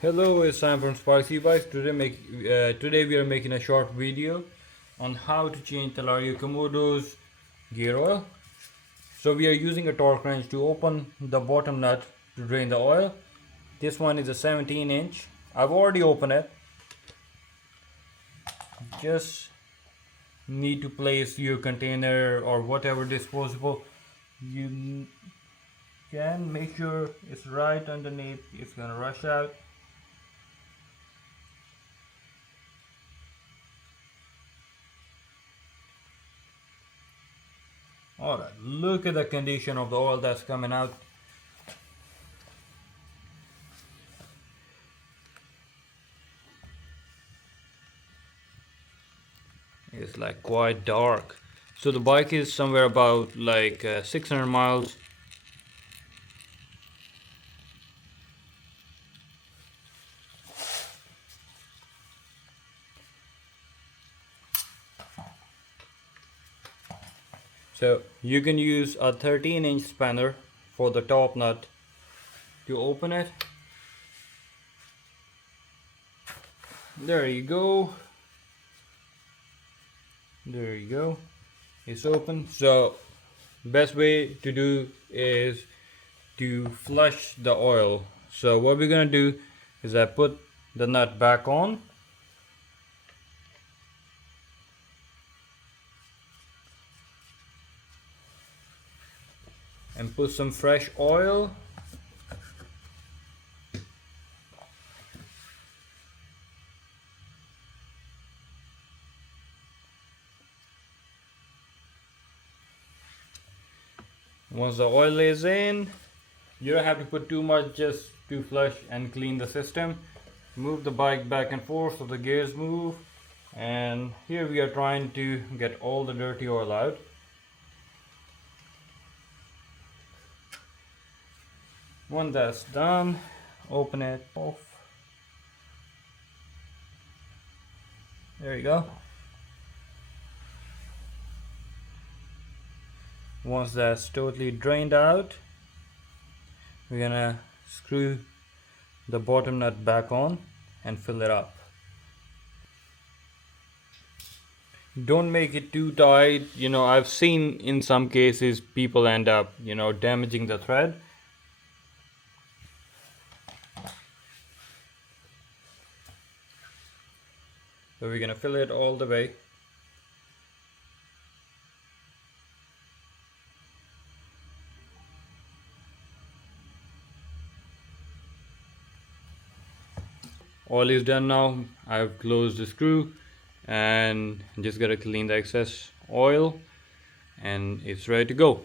Hello, it's Sam from Sparkx. Today we are making a short video on how to change Talaria Komodo's gear oil. So we are using a torque wrench to open the bottom nut to drain the oil. This one is a 17-inch. I've already opened it. Just need to place your container or whatever disposable you can. Make sure it's right underneath. It's gonna rush out. Alright, look at the condition of the oil that's coming out. It's like quite dark. So the bike is somewhere about like 600 miles. So you can use a 13-inch spanner for the top nut to open it. There you go. There you go. It's open. So best way to do is to flush the oil. So what we're gonna do is I put the nut back on. And put some fresh oil. Once the oil is in, you don't have to put too much, just to flush and clean the system. Move the bike back and forth so the gears move. And here we are trying to get all the dirty oil out. When that's done, open it off. There you go. Once that's totally drained out, we're gonna screw the bottom nut back on and fill it up. Don't make it too tight. I've seen in some cases people end up damaging the thread. So we're gonna fill it all the way. All is done now. I've closed the screw and just gotta clean the excess oil and it's ready to go.